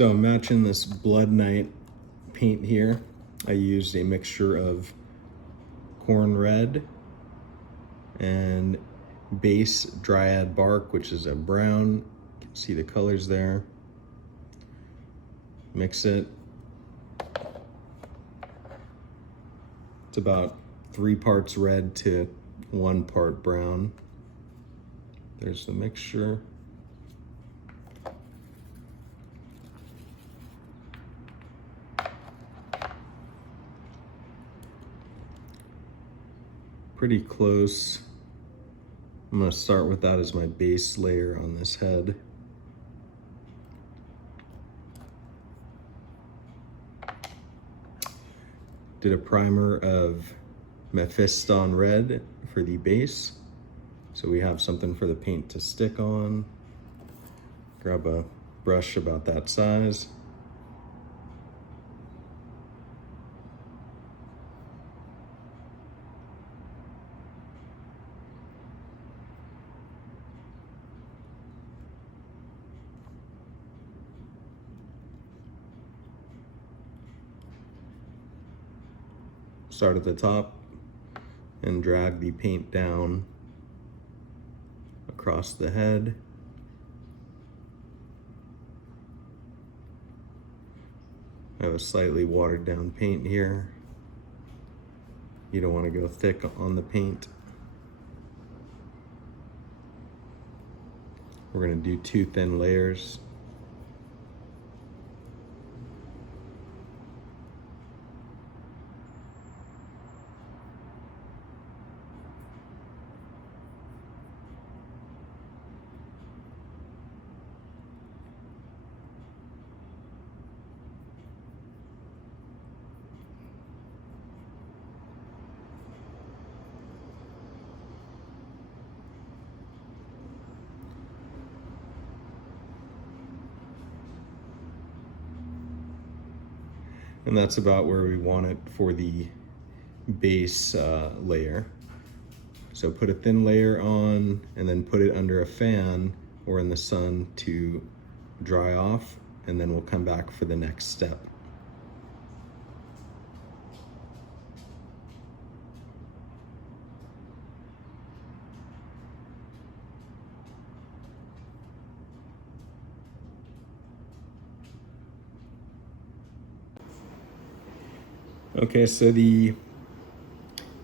So I'm matching this Blood Knight paint here. I used a mixture of corn red and base dryad bark, which is a brown. You can see the colors there. Mix it. It's about 3 parts red to 1 part brown. There's the mixture. Pretty close. I'm going to start with that as my base layer on this head. Did a primer of Mephiston red for the base, so we have something for the paint to stick on. Grab a brush about that size. Start at the top and drag the paint down across the head. I have a slightly watered down paint here. You don't want to go thick on the paint. We're going to do 2 thin layers. And that's about where we want it for the base layer. So put a thin layer on and then put it under a fan or in the sun to dry off, and then we'll come back for the next step. Okay, so the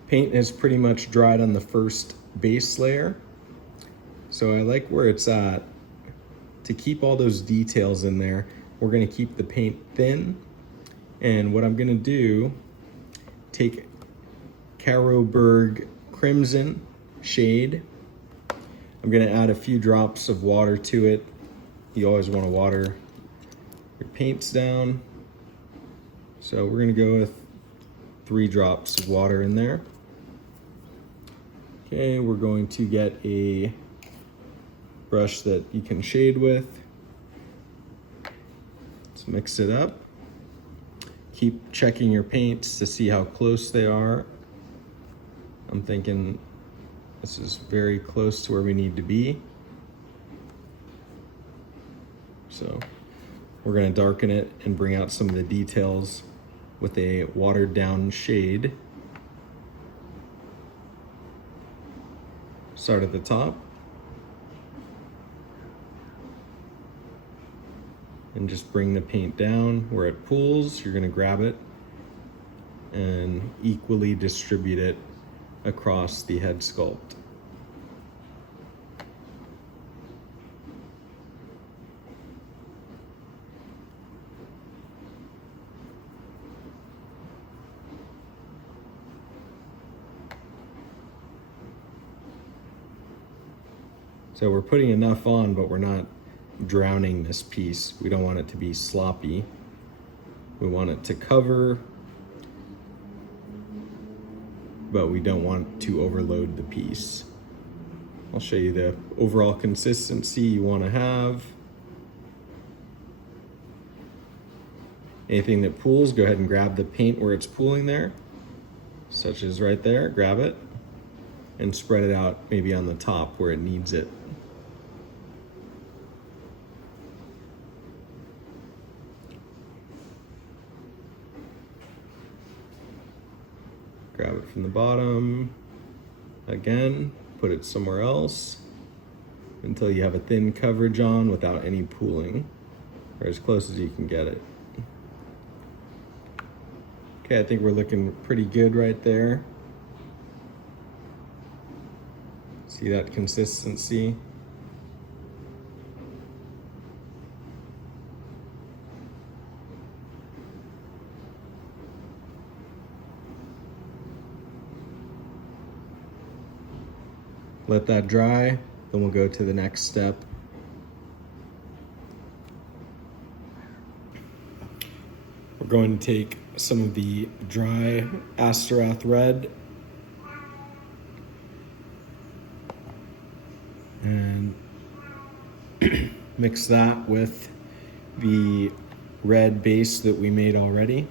paint has pretty much dried on the first base layer. So I like where it's at. To keep all those details in there, we're gonna keep the paint thin. And what I'm gonna do, take Carroburg Crimson shade. I'm gonna add a few drops of water to it. You always wanna water your paints down. So we're gonna go with 3 drops of water in there. Okay, we're going to get a brush that you can shade with. Let's mix it up. Keep checking your paints to see how close they are. I'm thinking this is very close to where we need to be. So we're gonna darken it and bring out some of the details with a watered down shade. Start at the top and just bring the paint down. Where it pools, you're gonna grab it and equally distribute it across the head sculpt. So we're putting enough on, but we're not drowning this piece. We don't want it to be sloppy. We want it to cover, but we don't want to overload the piece. I'll show you the overall consistency you want to have. Anything that pools, go ahead and grab the paint where it's pooling there, such as right there, grab it and spread it out maybe on the top where it needs it. Grab it from the bottom. Again, put it somewhere else until you have a thin coverage on without any pooling, or as close as you can get it. Okay, I think we're looking pretty good right there. See that consistency? Let that dry, then we'll go to the next step. We're going to take some of the dry Astaroth red and mix that with the red base that we made already.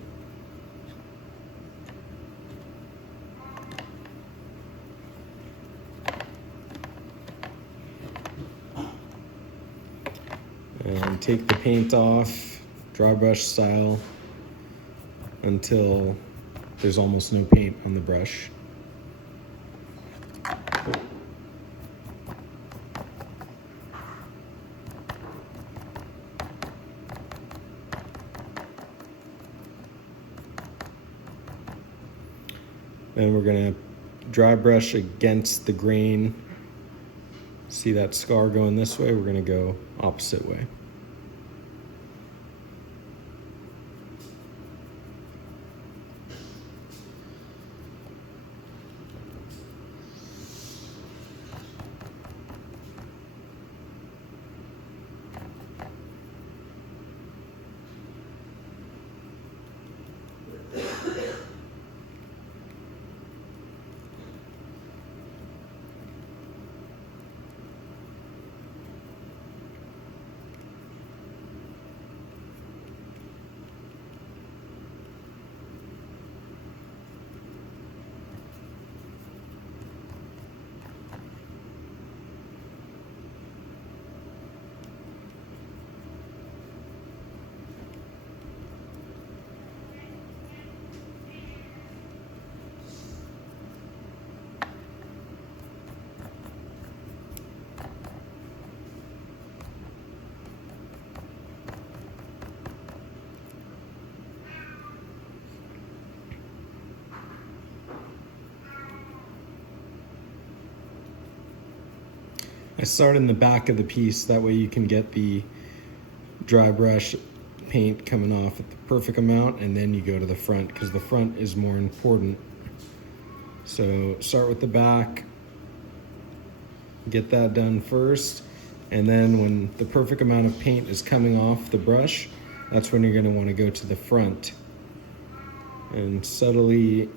And take the paint off, dry brush style, until there's almost no paint on the brush. Then we're gonna dry brush against the grain. See that scar going this way? We're gonna go opposite way. I start in the back of the piece, that way you can get the dry brush paint coming off at the perfect amount, and then you go to the front, because the front is more important. So start with the back, get that done first, and then when the perfect amount of paint is coming off the brush, that's when you're going to want to go to the front and subtly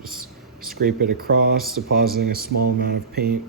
just scrape it across, depositing a small amount of paint.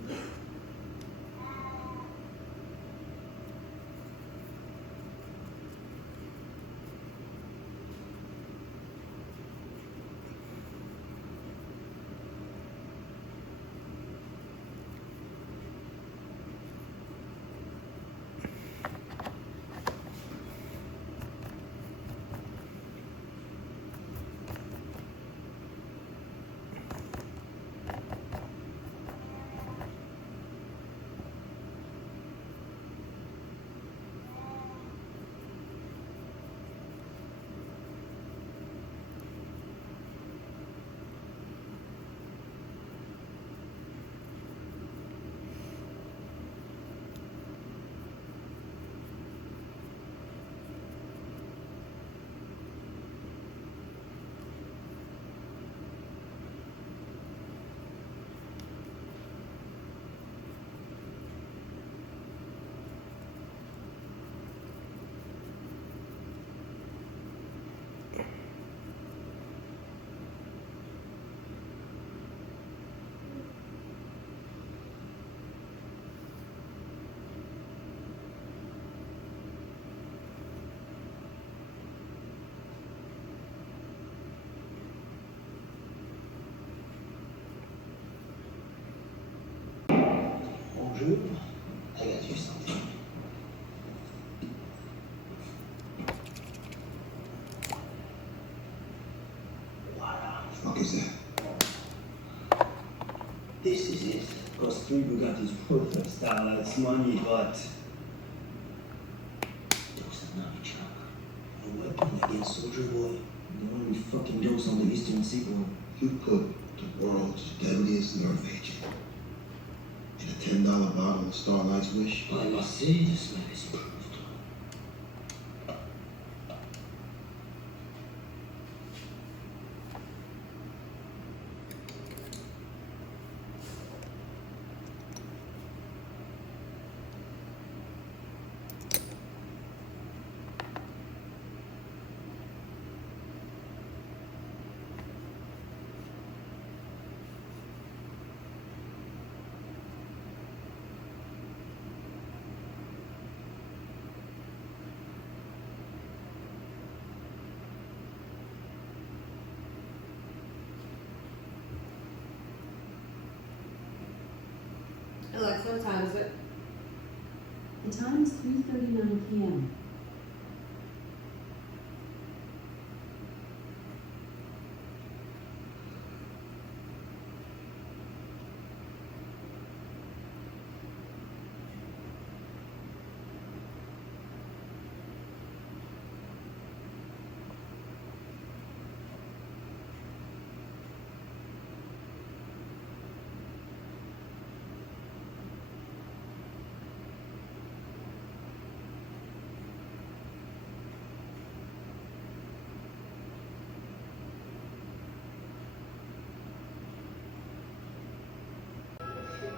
Bonjour, I got you something. What the fuck is that? Cost 3 Bugattis worth of stylized money, but dose of Navi chunk. A weapon against Soldier Boy. The only fucking dose on the Eastern Seaboard. You put the world's deadliest nerve agent in a $10 bottle of Starlight's Wish. I must say, this man is improved. Alexa, what time is it? The time is 3:39 p.m.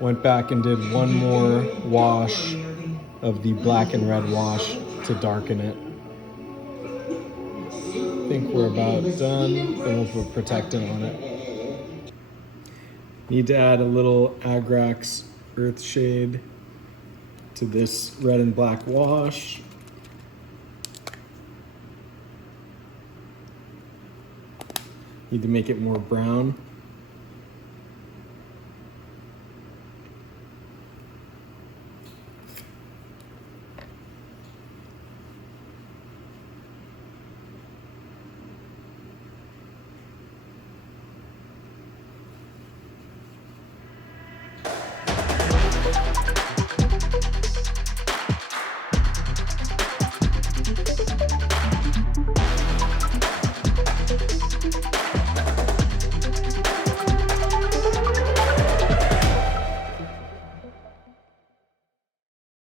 Went back and did one more wash of the black and red wash to darken it. I think we're about done. Then we'll put protectant on it. Need to add a little Agrax Earthshade to this red and black wash. Need to make it more brown.